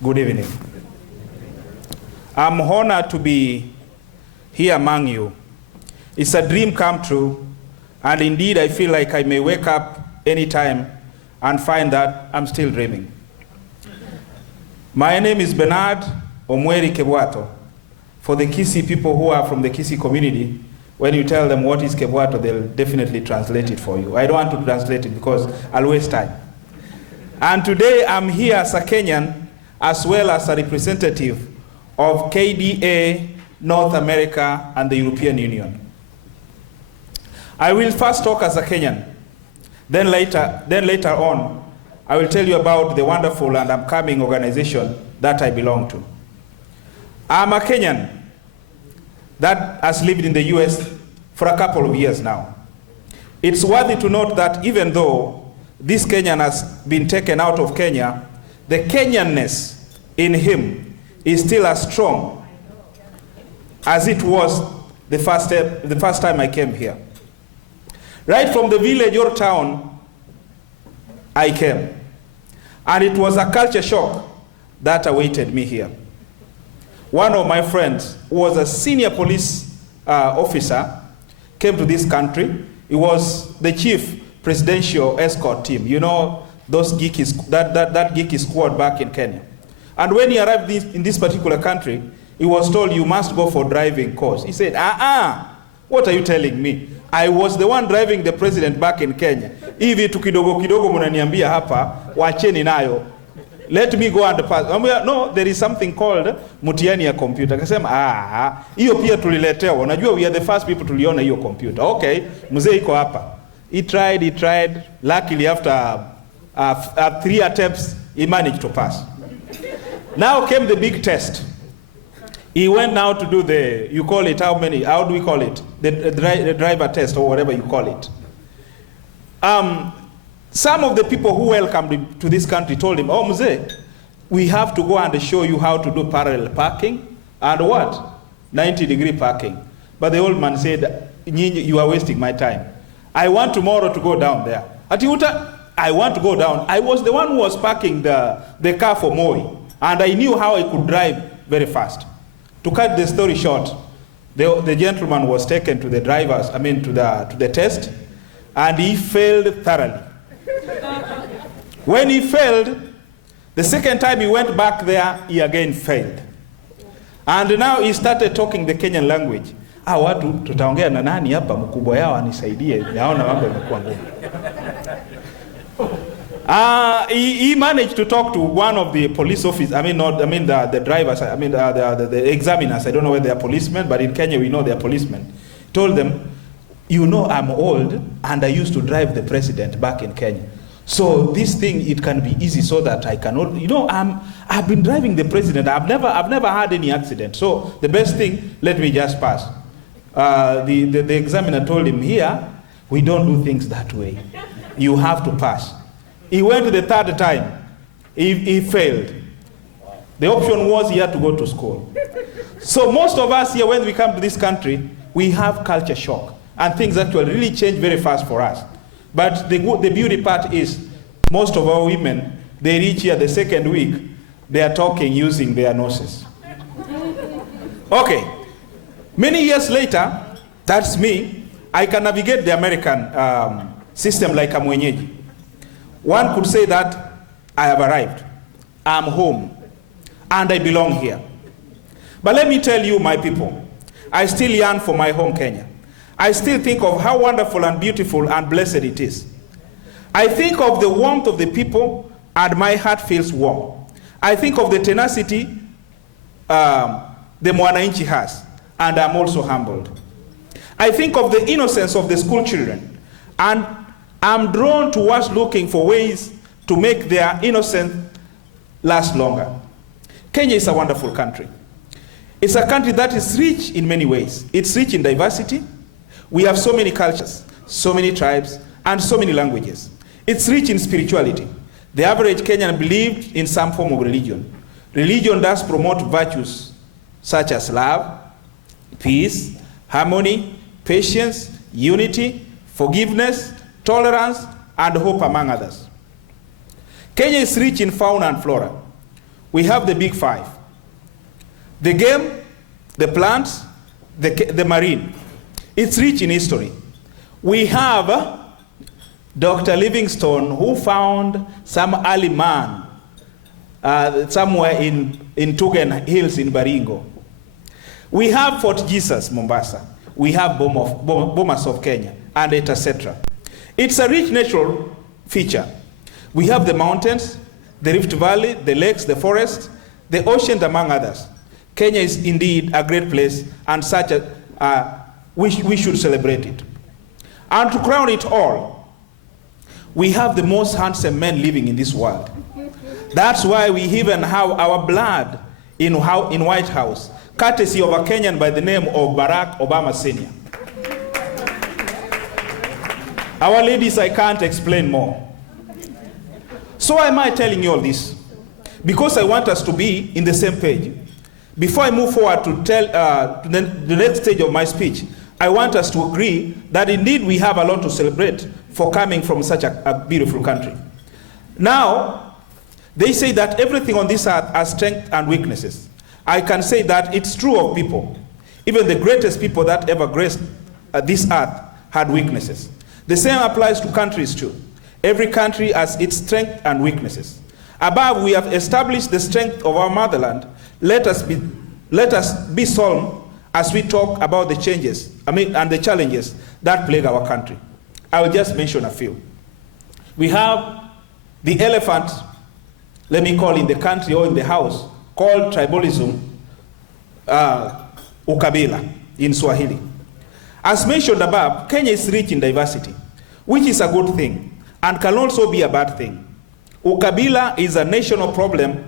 Good evening. I'm honored to be here among you. It's a dream come true, and indeed I feel like I may wake up anytime and find that I'm still dreaming. My name is Bernard Omweri Kebwato. For the Kisii people who are from the Kisii community, when you tell them what is Kebwato, they'll definitely translate it for you. I don't want to translate it because I'll waste time. And today I'm here as a Kenyan, as well as a representative of KDA, North America, and the European Union. I will first talk as a Kenyan. Then later on, I will tell you about the wonderful and upcoming organization that I belong to. I'm a Kenyan that has lived in the US for a couple of years now. It's worthy to note that even though this Kenyan has been taken out of Kenya, the Kenyanness in him is still as strong as it was the first time I came here. Right from the village or town I came, and it was a culture shock that awaited me here. One of my friends, who was a senior police officer, came to this country. He was the chief presidential escort team. You know, those geeky, that geeky squad back in Kenya. And when he arrived in this particular country, he was told, you must go for driving course. He said, what are you telling me? I was the one driving the president back in Kenya. Hivi tu kidogo kidogo munaniambia hapa, wacheni nayo. Let me go and pass. No, there is something called mutiani ya computer. Akasema, hiyo pia tuliletewa. Unajua, we are the first people tuliona hiyo computer. Okay, mzee iko hapa. He tried. Luckily, after 3 attempts, he managed to pass. Now came the big test. He went now to do the, you call it, how do we call it? The driver test or whatever you call it. Some of the people who welcomed him to this country told him, Mzee, we have to go and show you how to do parallel parking and what? 90-degree parking. But the old man said, you are wasting my time. I want tomorrow to go down there. I want to go down. I was the one who was parking the car for Moi, and I knew how I could drive very fast. To cut the story short, the gentleman was taken to the to the test, and he failed thoroughly. When he failed, the second time he went back there, he again failed. And now he started talking the Kenyan language. Watu tutaongea na nani hapa, mkubwa yao anisaidie, naona mambo yamekuwa ngumu. He managed to talk to one of the police officers, the drivers, the examiners. I don't know whether they are policemen, but in Kenya we know they are policemen. Told them, you know, I'm old and I used to drive the president back in Kenya. So this thing, it can be easy so that I can, you know, I've been driving the president. I've never had any accident. So the best thing, let me just pass. The examiner told him, here, we don't do things that way. You have to pass. He went the third time. He failed. The option was he had to go to school. So most of us here, when we come to this country, we have culture shock. And things actually really change very fast for us. But the beauty part is, most of our women, they reach here the second week, they are talking using their noses. Okay. Many years later, that's me, I can navigate the American system like a mwenyeji. One could say that I have arrived, I'm home, and I belong here. But let me tell you, my people, I still yearn for my home Kenya. I still think of how wonderful and beautiful and blessed it is. I think of the warmth of the people, and my heart feels warm. I think of the tenacity the Mwananchi has, and I'm also humbled. I think of the innocence of the school children, and I'm drawn towards looking for ways to make their innocence last longer. Kenya is a wonderful country. It's a country that is rich in many ways. It's rich in diversity. We have so many cultures, so many tribes, and so many languages. It's rich in spirituality. The average Kenyan believed in some form of religion. Religion does promote virtues such as love, peace, harmony, patience, unity, forgiveness, tolerance, and hope, among others. Kenya is rich in fauna and flora. We have the big five: the game, the plants, the marine. It's rich in history. We have Dr. Livingstone, who found some early man somewhere in Tugen Hills in Baringo. We have Fort Jesus, Mombasa. We have Bomas of Kenya, and etc. It's a rich natural feature. We have the mountains, the Rift Valley, the lakes, the forests, the oceans, among others. Kenya is indeed a great place, and such a we should celebrate it. And to crown it all, we have the most handsome men living in this world. That's why we even have our blood in White House, courtesy of a Kenyan by the name of Barack Obama Sr. Our ladies, I can't explain more. So why am I telling you all this? Because I want us to be in the same page. Before I move forward to tell the next stage of my speech, I want us to agree that indeed we have a lot to celebrate for coming from such a beautiful country. Now, they say that everything on this earth has strengths and weaknesses. I can say that it's true of people. Even the greatest people that ever graced this earth had weaknesses. The same applies to countries too. Every country has its strengths and weaknesses. Above, we have established the strength of our motherland. Let us be solemn as we talk about the changes, and the challenges that plague our country. I will just mention a few. We have the elephant, let me call in the country or in the house, called tribalism, ukabila in Swahili. As mentioned above, Kenya is rich in diversity, which is a good thing and can also be a bad thing. Ukabila is a national problem